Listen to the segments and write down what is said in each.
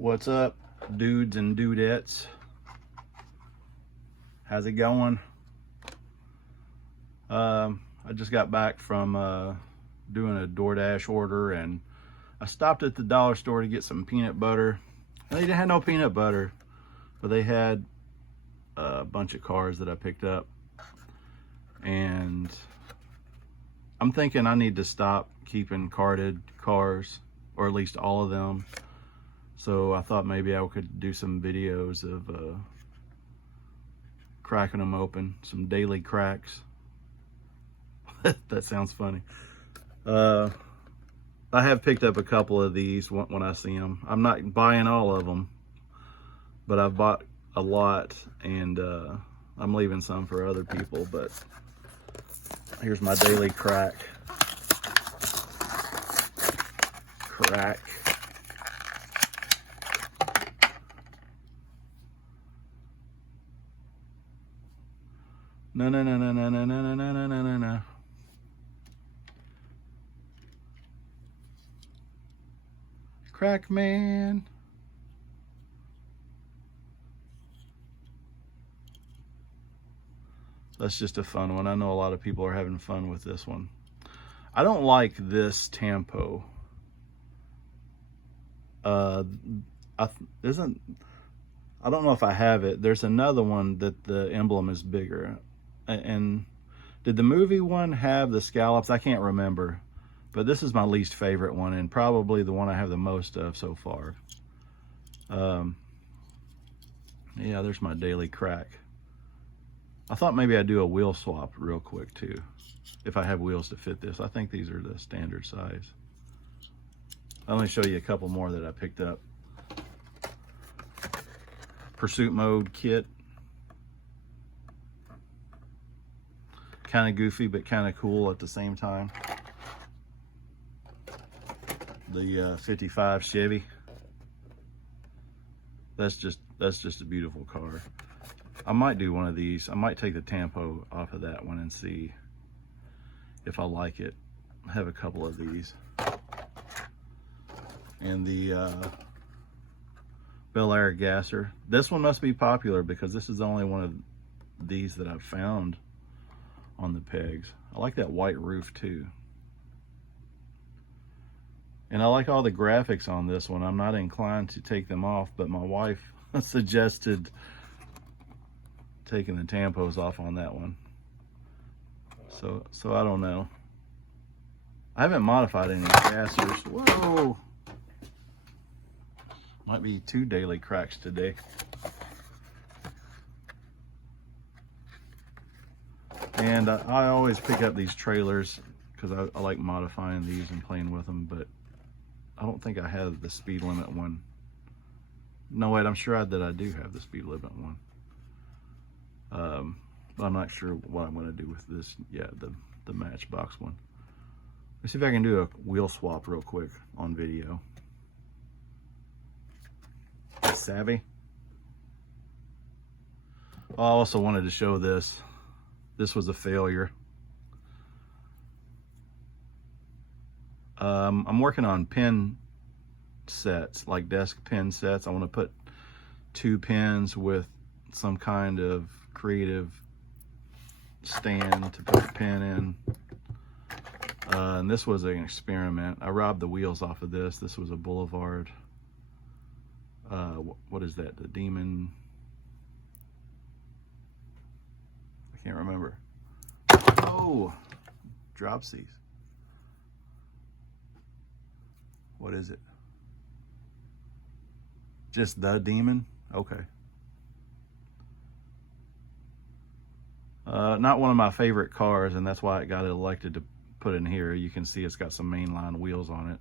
What's up, dudes and dudettes? How's it going? I just got back from doing a DoorDash order, and I stopped at the dollar store to get some peanut butter. They didn't have no peanut butter, but they had a bunch of cars that I picked up, and I'm thinking I need to stop keeping carded cars, or at least all of them. So I thought maybe I could do some videos of cracking them open, some daily cracks. That sounds funny. I have picked up a couple of these when I see them. I'm not buying all of them, but I've bought a lot, and I'm leaving some for other people. But here's my daily crack. No. Crack man. That's just a fun one. I know a lot of people are having fun with this one. I don't like this tampo. I don't know if I have it. There's another one that the emblem is bigger. And did the movie one have the scallops? I can't remember. But this is my least favorite one, and probably the one I have the most of so far. Yeah, there's my daily crack. I thought maybe I'd do a wheel swap real quick too, if I have wheels to fit this. I think these are the standard size. Let me show you a couple more that I picked up. Pursuit mode kit. Kind of goofy, but kind of cool at the same time. The 55 Chevy. That's just a beautiful car. I might do one of these. I might take the tampo off of that one and see if I like it. I have a couple of these. And the Bel Air gasser. This one must be popular because this is the only one of these that I've found on the pegs. I like that white roof too. And I like all the graphics on this one. I'm not inclined to take them off, but my wife suggested taking the tampos off on that one. So I don't know. I haven't modified any gassers. Whoa! Might be 2 daily cracks today. And I always pick up these trailers because I like modifying these and playing with them, but I don't think I have the speed limit one. No, wait, I'm sure that I do have the speed limit one. But I'm not sure what I'm going to do with this. Yeah, the Matchbox one. Let's see if I can do a wheel swap real quick on video. Savvy. I also wanted to show this. This was a failure. I'm working on pin sets, like desk pin sets. I want to put 2 pins with some kind of creative stand to put the pin in. And this was an experiment. I robbed the wheels off of this. This was a Boulevard. What is that? The Demon. I can't remember. Oh, dropsies. What is it? Just the Demon? Okay. Not one of my favorite cars, and that's why it got elected to put in here. You can see it's got some mainline wheels on it.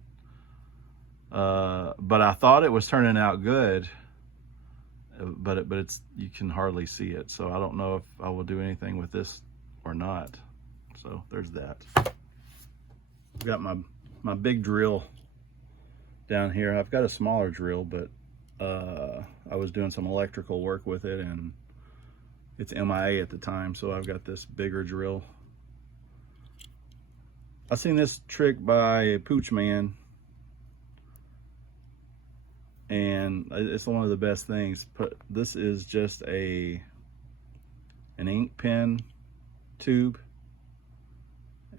But I thought it was turning out good, but it's, you can hardly see it. So I don't know if I will do anything with this or not. So there's that. I've got my big drill down here. I've got a smaller drill, but I was doing some electrical work with it, and it's MIA at the time, so I've got this bigger drill. I seen this trick by Pooch Man, and and it's one of the best things. But this is just an ink pen tube,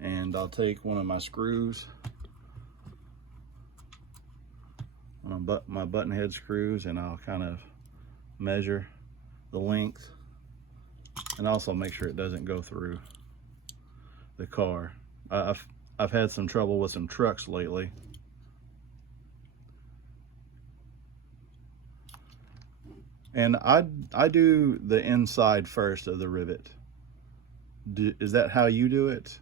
and I'll take one of my screws, my button head screws, and I'll kind of measure the length and also make sure it doesn't go through the car. I've had some trouble with some trucks lately. And I do the inside first of the rivet. Is that how you do it?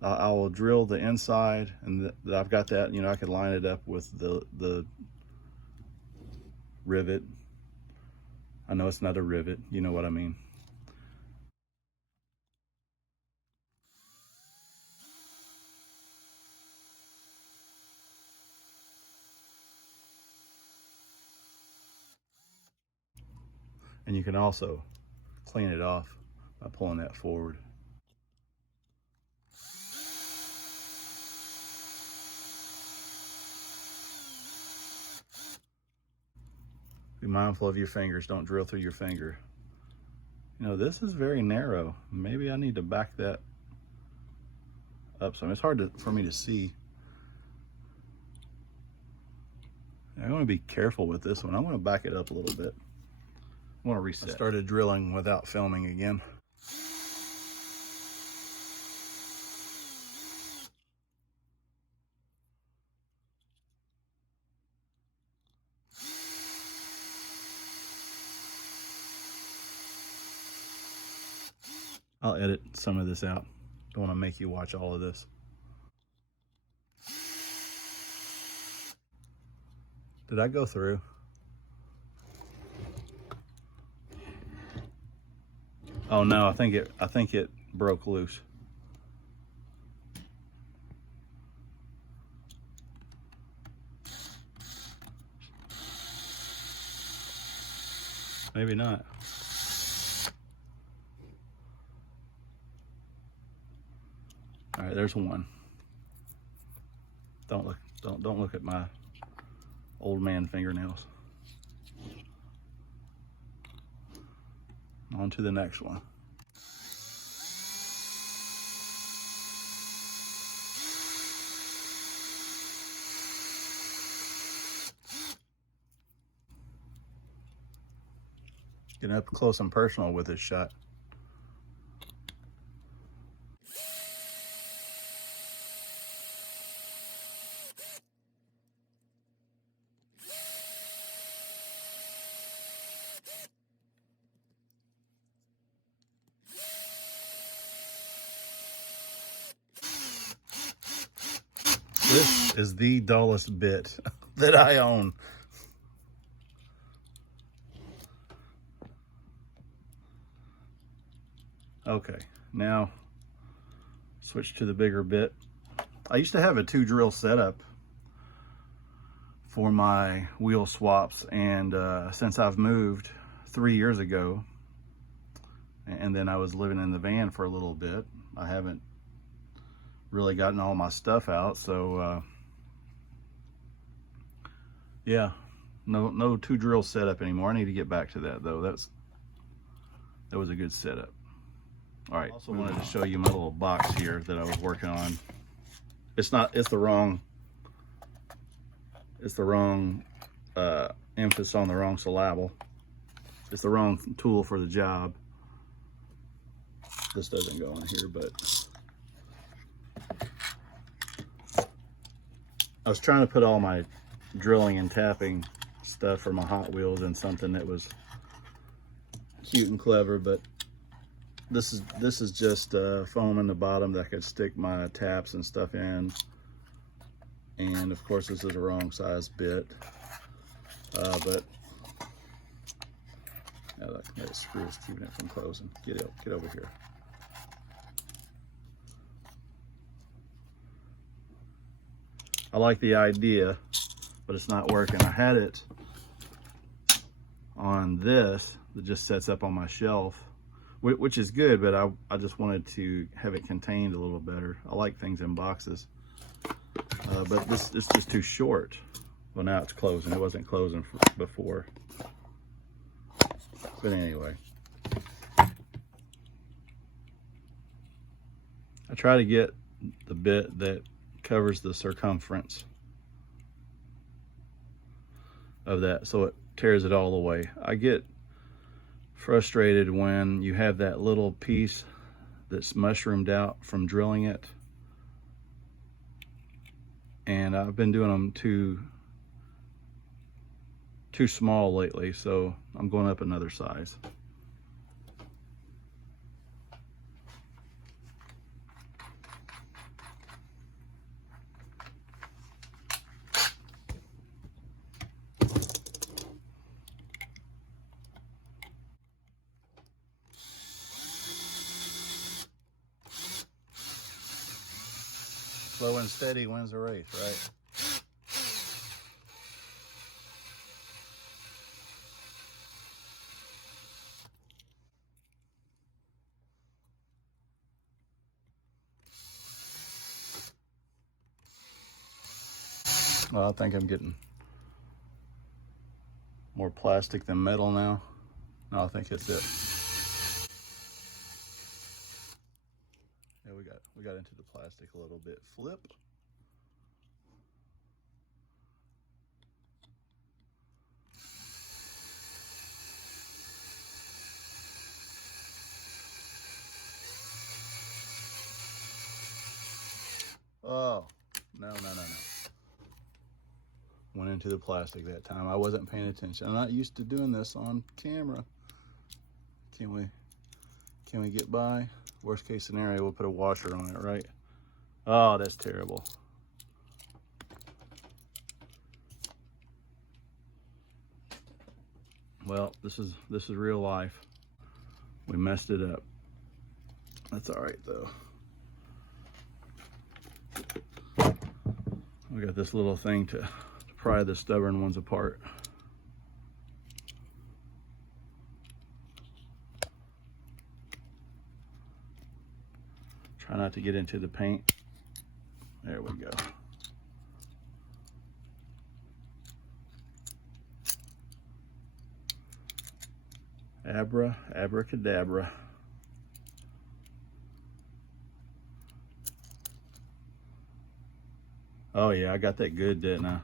I will drill the inside, and I've got that, you know, I can line it up with the rivet. I know it's not a rivet, you know what I mean. And you can also clean it off by pulling that forward. Be mindful of your fingers, don't drill through your finger. You know, this is very narrow. Maybe I need to back that up some. It's hard for me to see. I want to be careful with this one. I want to back it up a little bit. I want to reset. I started drilling without filming again. I'll edit some of this out. Don't want to make you watch all of this. Did I go through? Oh no, I think it broke loose. Maybe not. All right, there's one. Don't look at my old man fingernails. On to the next one. Getting up close and personal with this shot. This is the dullest bit that I own. Okay, now switch to the bigger bit. I used to have a 2-drill setup for my wheel swaps, and since I've moved 3 years ago, and then I was living in the van for a little bit, I haven't really gotten all my stuff out. So yeah, no 2-drill setup anymore. I need to get back to that though. That was a good setup. All right, also wanted to show you my little box here that I was working on. It's the wrong emphasis on the wrong syllable. It's the wrong tool for the job. This doesn't go in here, but I was trying to put all my drilling and tapping stuff for my Hot Wheels in something that was cute and clever, but this is just foam in the bottom that I could stick my taps and stuff in. And of course this is a wrong size bit, but yeah, that screw is keeping it from closing. Get over here. I like the idea, but it's not working. I had it on this that just sets up on my shelf, which is good, but I just wanted to have it contained a little better. I like things in boxes, but this is just too short. Well, now it's closing. It wasn't closing before. But anyway, I try to get the bit that covers the circumference of that so it tears it all away. I get frustrated when you have that little piece that's mushroomed out from drilling it, and I've been doing them too small lately, so I'm going up another size. Slow and steady wins the race, right? Well, I think I'm getting more plastic than metal now. No, I think it's it. Yeah, we got into the plastic a little bit. Flip. Oh, no. Went into the plastic that time. I wasn't paying attention. I'm not used to doing this on camera. Can we get by? Worst case scenario, we'll put a washer on it, right? Oh, that's terrible. Well, this is real life. We messed it up. That's all right though. We got this little thing to pry the stubborn ones apart. Try not to get into the paint. There we go. Abracadabra. Oh yeah, I got that good, didn't I?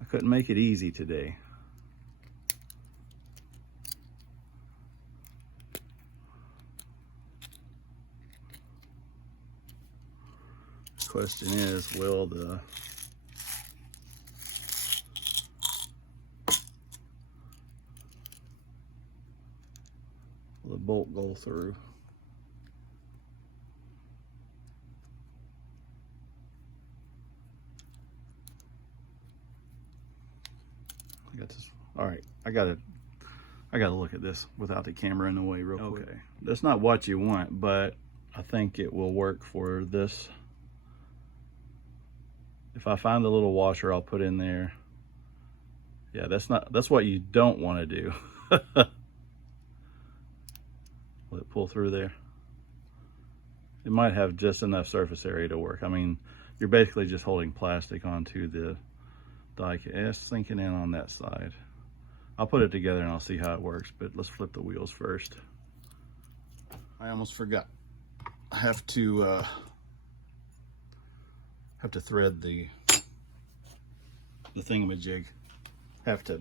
I couldn't make it easy today. The question is, will the bolt go through? I got this. All right, I gotta look at this without the camera in the way real quick. Okay, that's not what you want, but I think it will work for this. If I find the little washer, I'll put in there. Yeah, that's what you don't want to do. Will it pull through there? It might have just enough surface area to work. I mean, you're basically just holding plastic onto the die-cast. It's sinking in on that side. I'll put it together and I'll see how it works, but let's flip the wheels first. I almost forgot. I have to thread the thingamajig. Have to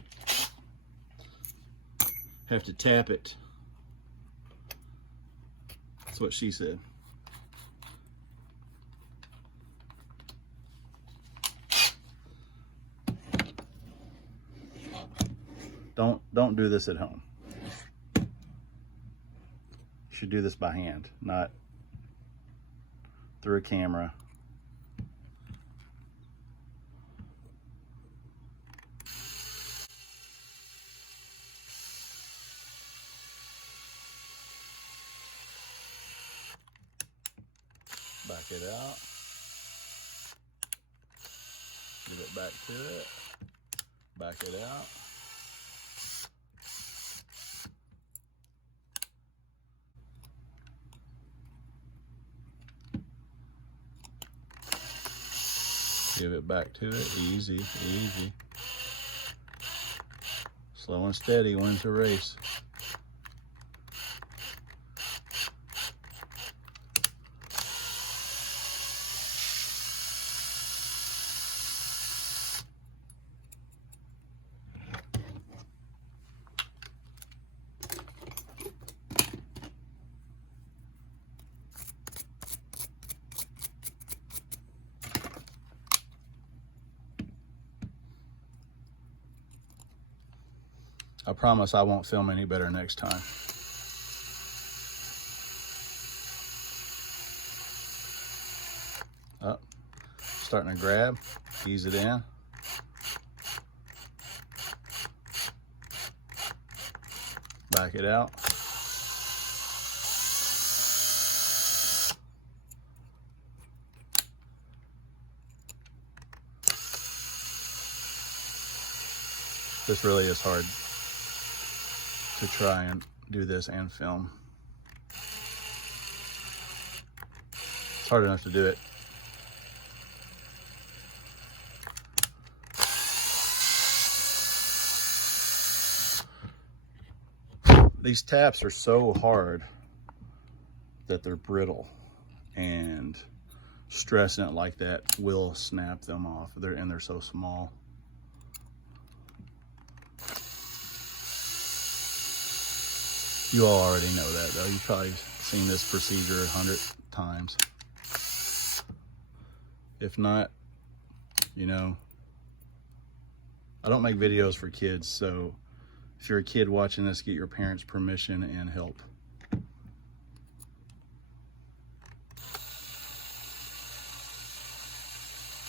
tap it. That's what she said. Don't do this at home. You should do this by hand, not through a camera. Back it out. Give it back to it. Back it out. Give it back to it. Easy, easy. Slow and steady wins the race. I promise I won't film any better next time. Up, starting to grab, ease it in. Back it out. This really is hard to try and do this and film. It's hard enough to do it. These taps are so hard that they're brittle, and stressing it like that will snap them off. They're so small. You all already know that though. You've probably seen this procedure 100 times. If not, you know, I don't make videos for kids, so if you're a kid watching this, get your parents' permission and help.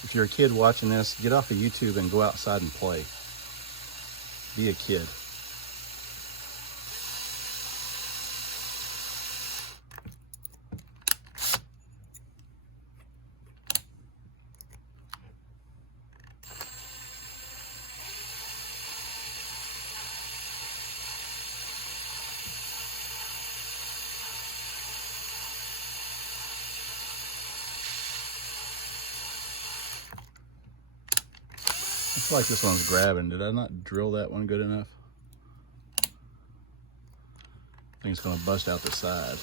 If you're a kid watching this, get off of YouTube and go outside and play. Be a kid. I feel like this one's grabbing. Did I not drill that one good enough? I think it's gonna bust out the side.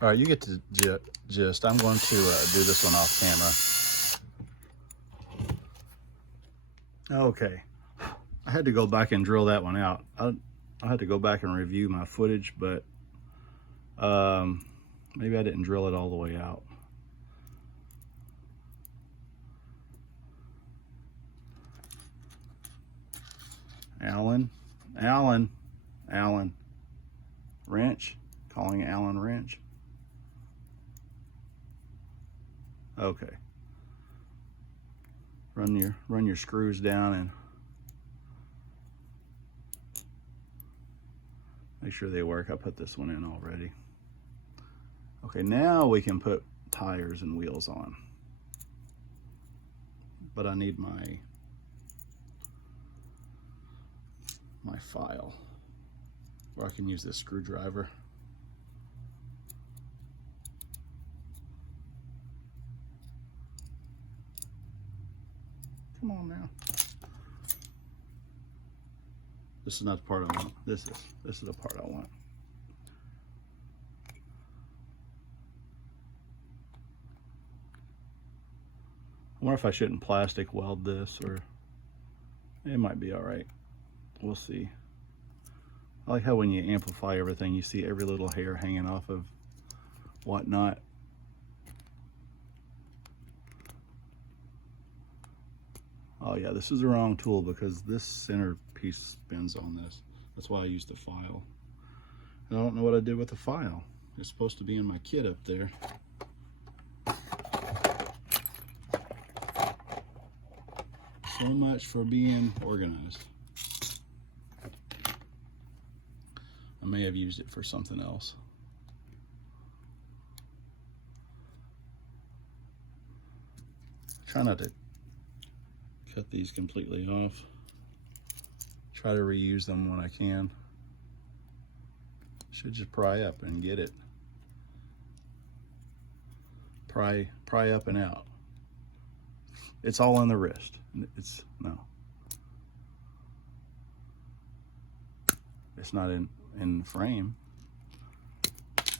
All right, you get the gist. I'm going to do this one off camera. Okay, I had to go back and drill that one out. I had to go back and review my footage, but maybe I didn't drill it all the way out. Allen, wrench, calling Allen wrench. Okay. Run your screws down and make sure they work. I put this one in already. Okay, now we can put tires and wheels on. But I need my file, or I can use this screwdriver. Come on now. This is not the part I want. This is the part I want. I wonder if I shouldn't plastic weld this, or it might be all right. We'll see. I like how when you amplify everything, you see every little hair hanging off of whatnot. Oh yeah, this is the wrong tool because this center piece spins on this. That's why I used the file. And I don't know what I did with the file. It's supposed to be in my kit up there. So much for being organized. I may have used it for something else. Try not to cut these completely off. Try to reuse them when I can. Should just pry up and get it. Pry up and out. It's all in the wrist. No. It's not in the frame.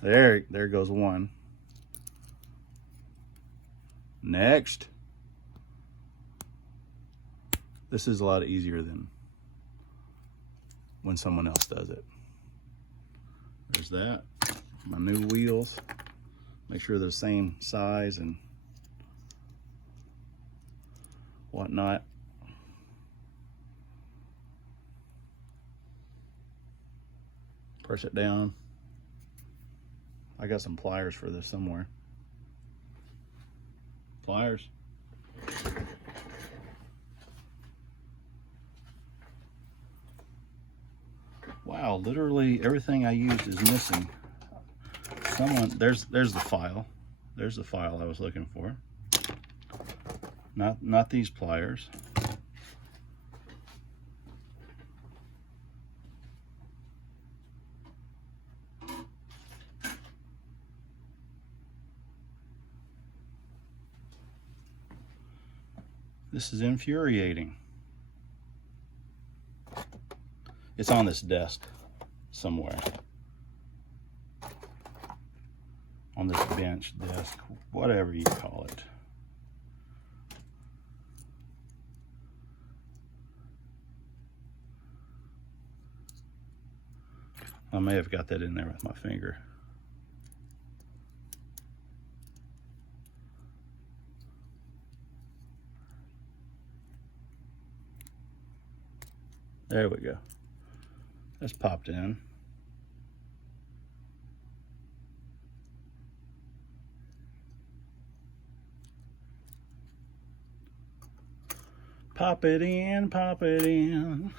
There goes one. Next. This is a lot easier than when someone else does it. There's that. My new wheels. Make sure they're the same size and whatnot. Press it down. I got some pliers for this somewhere. Pliers. Wow, literally everything I used is missing. There's the file. There's the file I was looking for. Not these pliers. This is infuriating. It's on this desk somewhere. On this bench, desk, whatever you call it. I may have got that in there with my finger. There we go. That's popped in. Pop it in, pop it in.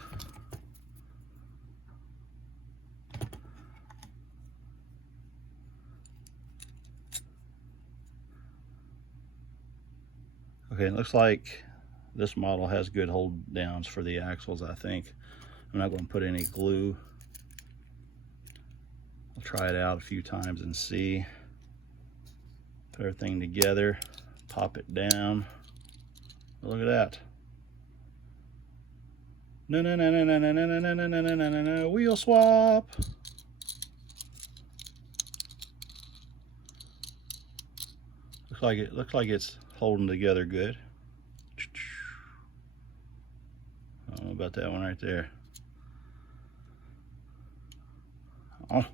Okay, it looks like this model has good hold downs for the axles, I think. I'm not going to put any glue. I'll try it out a few times and see. Put everything together, pop it down. Look at that. No, no, no, no, no, no, no, no, no, no, no, no, no, no, wheel swap. Looks like it's holding together good. I don't know about that one right there. Oh.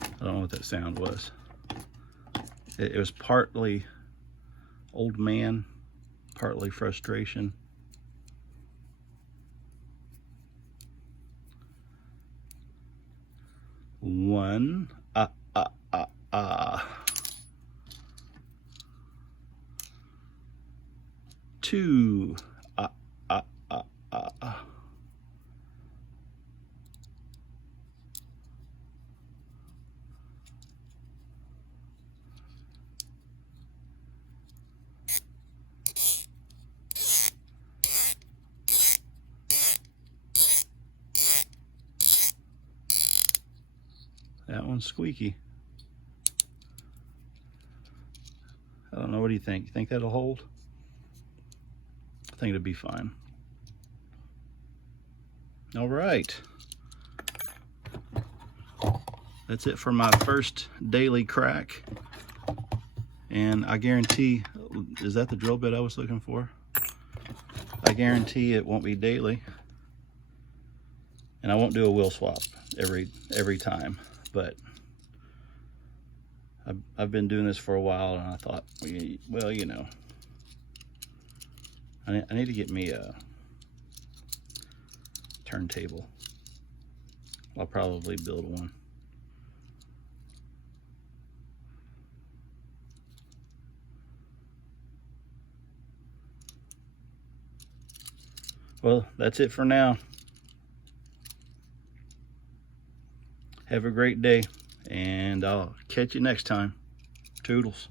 I don't know what that sound was. It was partly old man, partly frustration. One, two, That one's squeaky. I don't know, what do you think? You think that'll hold? I think it'll be fine. All right. That's it for my first daily crack. And I guarantee, is that the drill bit I was looking for? I guarantee it won't be daily. And I won't do a wheel swap every time. But I've been doing this for a while, and I thought, well, you know, I need to get me a turntable. I'll probably build one. Well, that's it for now. Have a great day, and I'll catch you next time. Toodles.